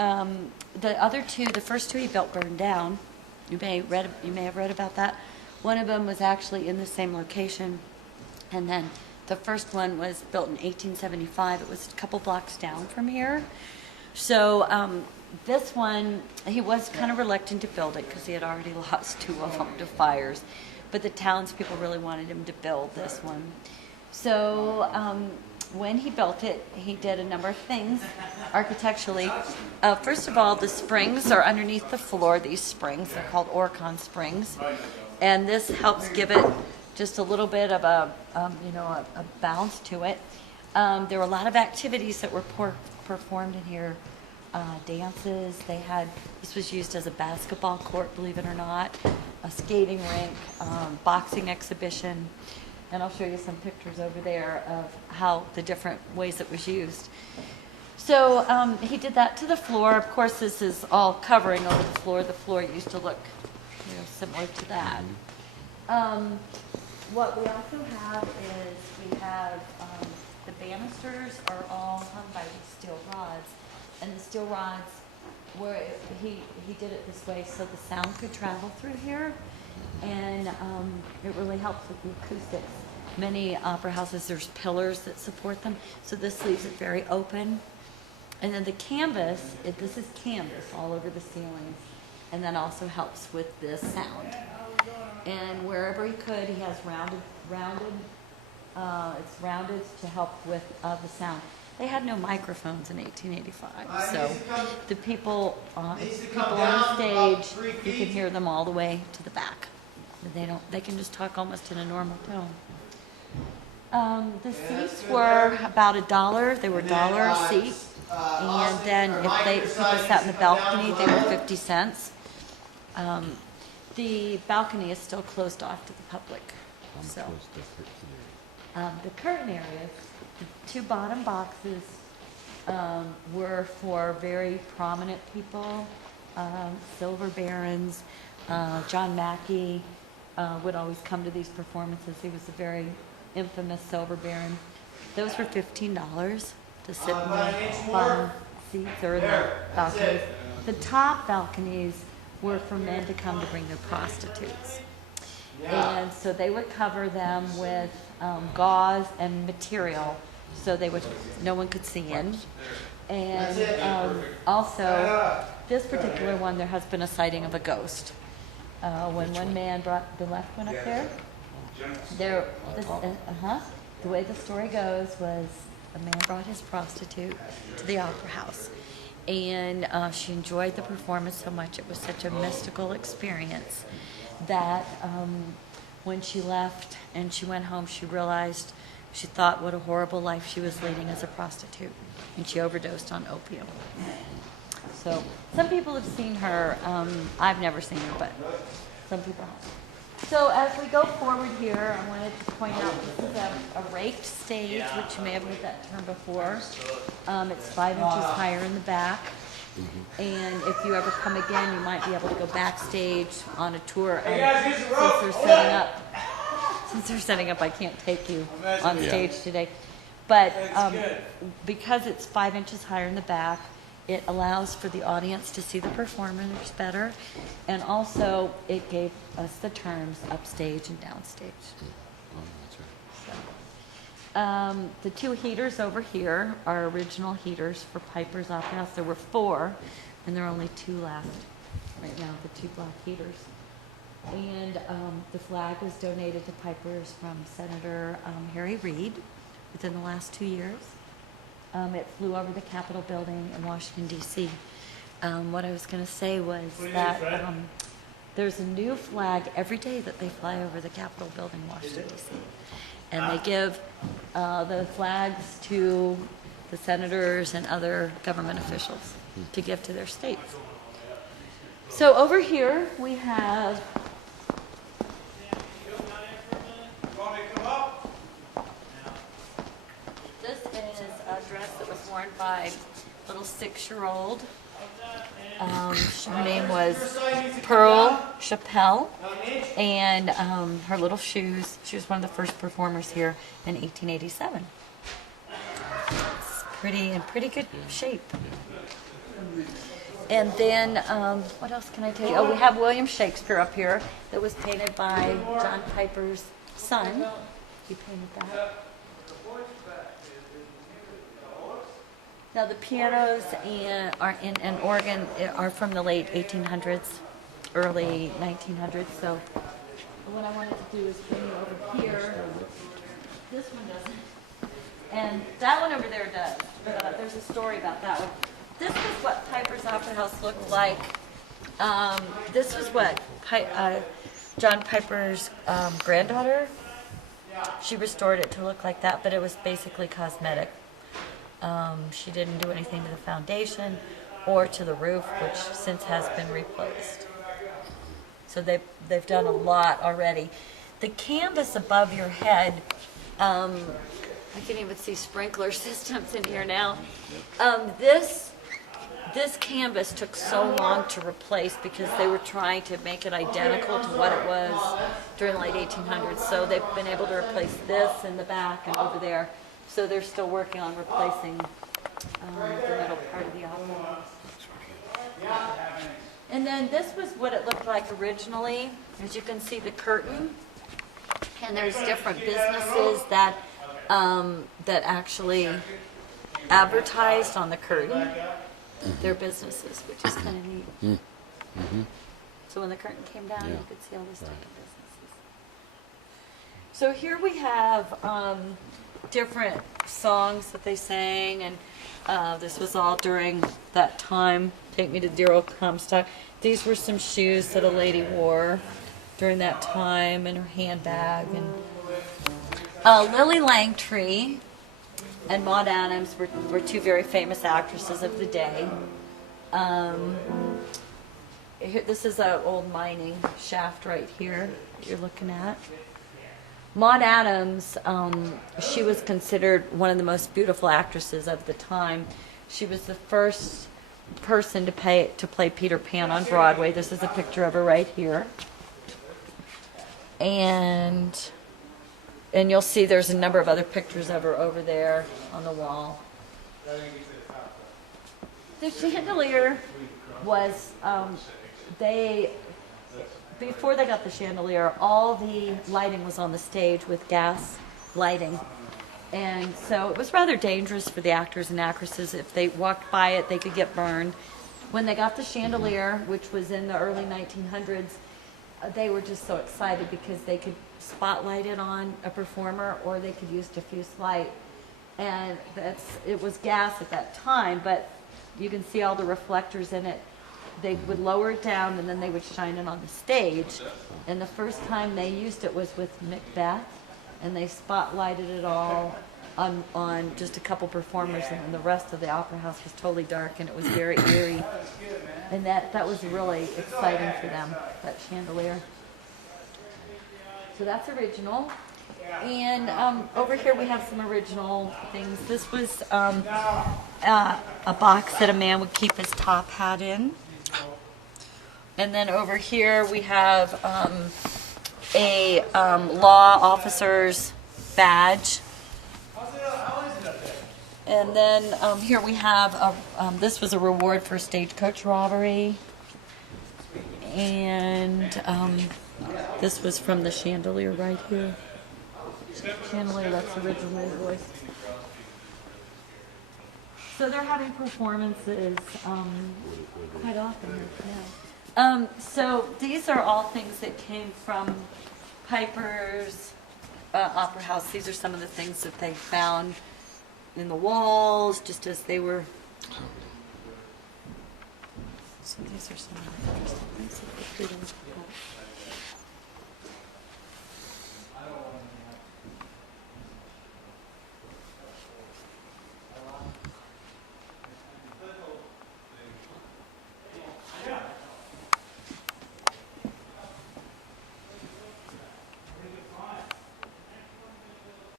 The other two, the first two he built burned down. You may have read about that. One of them was actually in the same location, and then the first one was built in 1875. It was a couple blocks down from here. So this one, he was kind of reluctant to build it because he had already lost two of them to fires. But the townspeople really wanted him to build this one. So when he built it, he did a number of things architecturally. First of all, the springs are underneath the floor. These springs, they're called Orcon springs. And this helps give it just a little bit of a bounce to it. There were a lot of activities that were performed in here. Dances. This was used as a basketball court, believe it or not, a skating rink, boxing exhibition, and I'll show you some pictures over there of how the different ways it was used. So he did that to the floor. Of course, this is all covering over the floor. The floor used to look similar to that. What we also have is we have the banisters are all hung by these steel rods. And the steel rods, he did it this way so the sound could travel through here, and it really helps with the acoustics. Many opera houses, there's pillars that support them, so this leaves it very open. And then the canvas, this is canvas all over the ceilings, and that also helps with the sound. And wherever he could, he has it's rounded to help with the sound. They had no microphones in 1885, so the people on the stage, you can hear them all the way to the back. They can just talk almost in a normal tone. The seats were about $1. They were $1 a seat, and then if people sat in the balcony, they were 50 cents. The balcony is still closed off to the public. So the curtain areas. The two bottom boxes were for very prominent people, silver barons. John Mackey would always come to these performances. He was a very infamous silver baron. Those were $15 to sit in the bottom seats or in the balconies. The top balconies were for men to come to bring their prostitutes. And so they would cover them with gauze and material so no one could see in. And also, this particular one, there has been a sighting of a ghost. When one man brought the left one up there, the way the story goes was a man brought his prostitute to the opera house. And she enjoyed the performance so much. It was such a mystical experience that when she left and she went home, she thought what a horrible life she was leading as a prostitute, and she overdosed on opium. So some people have seen her. I've never seen her, but some people have. So as we go forward here, I wanted to point out this is a raked stage, which you may have heard that term before. It's 5 inches higher in the back. And if you ever come again, you might be able to go backstage on a tour. Since they're setting up, I can't take you on stage today. But because it's 5 inches higher in the back, it allows for the audience to see the performers better. And also, it gave us the terms upstage and downstage. The two heaters over here are original heaters for Piper's Opera House. There were 4, and there are only 2 left right now, the 2 black heaters. And the flag was donated to Piper's from Senator Harry Reid within the last 2 years. It flew over the Capitol building in Washington, D.C. What I was going to say was that there's a new flag every day that they fly over the Capitol building in Washington, D.C. And they give the flags to the senators and other government officials to give to their states. So over here we have this is a dress that was worn by a little 6-year-old. Her name was Pearl Chappelle, and her little shoes. She was one of the first performers here in 1887. It's in pretty good shape. And then, what else can I tell you? Oh, we have William Shakespeare up here that was painted by John Piper's son. He painted that. Now the pianos and organ are from the late 1800s, early 1900s. So what I wanted to do is bring you over here. This one doesn't, and that one over there does. But there's a story about that one. This is what Piper's Opera House looked like. This was what John Piper's granddaughter. She restored it to look like that, but it was basically cosmetic. She didn't do anything to the foundation or to the roof, which since has been replaced. So they've done a lot already. The canvas above your head, I can even see sprinkler systems in here now. This canvas took so long to replace because they were trying to make it identical to what it was during the late 1800s. So they've been able to replace this in the back and over there. So they're still working on replacing the middle part of the opera. And then this was what it looked like originally. As you can see, the curtain. And there's different businesses that actually advertised on the curtain. Their businesses, which is kind of neat. So when the curtain came down, you could see all these different businesses. So here we have different songs that they sang, and this was all during that time. Take Me to Dear Old Comstock. These were some shoes that a lady wore during that time, and her handbag. And Lily Langtry and Maud Adams were two very famous actresses of the day. This is an old mining shaft right here that you're looking at. Maud Adams, she was considered one of the most beautiful actresses of the time. She was the first person to play Peter Pan on Broadway. This is a picture of her right here. And you'll see there's a number of other pictures of her over there on the wall. The chandelier was, before they got the chandelier, all the lighting was on the stage with gas lighting. And so it was rather dangerous for the actors and actresses. If they walked by it, they could get burned. When they got the chandelier, which was in the early 1900s, they were just so excited because they could spotlight it on a performer, or they could use diffuse light. And it was gas at that time, but you can see all the reflectors in it. They would lower it down, and then they would shine it on the stage. And the first time they used it was with Macbeth, and they spotlighted it all on just a couple performers, and then the rest of the opera house was totally dark, and it was very eerie. And that was really exciting for them, that chandelier. So that's original. And over here we have some original things. This was a box that a man would keep his top hat in. And then over here we have a law officer's badge. And then here we have, this was a reward for stagecoach robbery. And this was from the chandelier right here. Chandelier that's originally voiced. So they're having performances quite often now. So these are all things that came from Piper's Opera House. These are some of the things that they found in the walls, just as they were. So these are some of the interesting things that they did.